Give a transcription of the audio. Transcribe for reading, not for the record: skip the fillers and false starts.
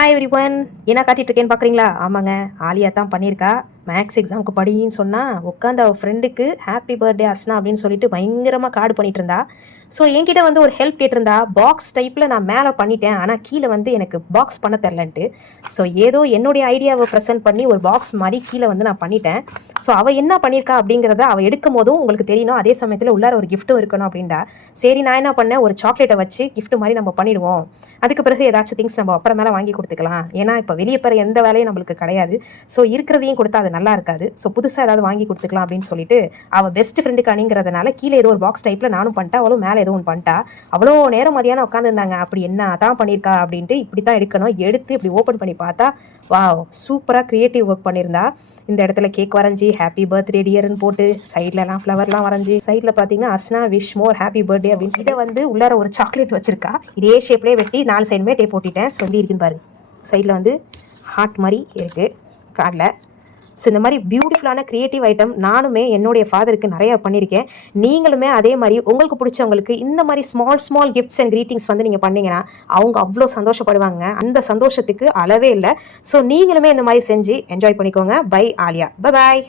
Hi everyone, என்ன காட்டிட்டு இருக்கேன்னு பார்க்குறீங்களா? ஆமாங்க, ஆலியா தான் பண்ணியிருக்கா. மேக்ஸ் எக்ஸாமுக்கு படின்னு சொன்னால் உட்காந்து அவள் ஃப்ரெண்டுக்கு ஹாப்பி பர்த்டே அஸ்னா அப்படின்னு சொல்லிட்டு பயங்கரமாக கார்டு பண்ணிட்டு இருந்தா. ஸோ என்கிட்ட வந்து ஒரு ஹெல்ப் கேட்டிருந்தா. பாக்ஸ் டைப்பில் நான் மேலே பண்ணிட்டேன், ஆனால் கீழே வந்து எனக்கு பாக்ஸ் பண்ண தெரிலன்ட்டு. ஸோ ஏதோ என்னுடைய ஐடியாவை ப்ரெசென்ட் பண்ணி ஒரு பாக்ஸ் மாதிரி கீழே வந்து நான் பண்ணிட்டேன். ஸோ அவள் என்ன பண்ணியிருக்கா அப்படிங்கிறத அவள் எடுக்கும் போதும் உங்களுக்கு தெரியணும், அதே சமயத்தில் உள்ளார ஒரு கிஃப்ட்டும் இருக்கணும் அப்படின்டா. சரி, நான் என்ன பண்ணேன், ஒரு சாக்லேட்டை வச்சு கிஃப்ட் மாதிரி நம்ம பண்ணிடுவோம். அதுக்கு பிறகு ஏதாச்சும் திங்ஸ் நம்ம அப்புறமேல வாங்கி கொடுத்துக்கலாம். ஏன்னா இப்போ வெளியே போகிற எந்த வேலையும் நம்மளுக்கு கிடையாது. ஸோ இருக்கிறதையும் கொடுத்தா அது நல்லா இருக்காது. ஸோ புதுசாக ஏதாவது வாங்கி கொடுத்துக்கலாம் அப்படின்னு சொல்லிட்டு அவள் பெஸ்ட் ஃப்ரெண்டுக்கு அணிங்கிறதுனால கீழே ஏதோ ஒரு பாக்ஸ் டைப்பில் நானும் பண்ணிட்டேன், அவளும் மேலே ஏதோ ஒன்று பண்ணிட்டா. அவ்வளோ நேரம் மதியானம் உட்காந்துருந்தாங்க. அப்படி என்ன அதான் பண்ணியிருக்கா அப்படின்ட்டு இப்படி தான் எடுக்கணும், எடுத்து இப்படி ஓப்பன் பண்ணி பார்த்தா வாவ், சூப்பராக க்ரியேட்டிவ் ஒர்க் பண்ணியிருந்தா. இந்த இடத்துல கேக் வரைஞ்சி ஹாப்பி பர்த்டே டியர்னு போட்டு சைட்லலாம் ஃப்ளவர்லாம் வரைஞ்சி சைடில் பார்த்தீங்கன்னா அஸ்னா விஷ் மோர் ஹாப்பி பர்த்டே அப்படின்னு இதை வந்து உள்ளார ஒரு சாக்லேட் வச்சிருக்கா. இதே ஷேப்லேயே வெட்டி 4 சைடுமே டேப் போட்டிட்டேன். ஸோ எப்படி இருக்குன்னு பாருங்க. சைடில் வந்து ஹார்ட் மாதிரி இருக்குது கார்டில். ஸோ இந்த மாதிரி பியூட்டிஃபுல்லான க்ரியேட்டிவ் ஐட்டம் நானுமே என்னுடைய ஃபாதருக்கு நிறையா பண்ணியிருக்கேன். நீங்களுமே அதே மாதிரி உங்களுக்கு பிடிச்சவங்களுக்கு இந்த மாதிரி ஸ்மால் கிஃப்ட்ஸ் அண்ட் க்ரீட்டிங்ஸ் வந்து நீங்கள் பண்ணிங்கன்னா அவங்க அவ்வளோ சந்தோஷப்படுவாங்க. அந்த சந்தோஷத்துக்கு அளவே இல்லை. ஸோ நீங்களுமே இந்த மாதிரி செஞ்சு என்ஜாய் பண்ணிக்கோங்க. பை ஆலியா. பை பாய்.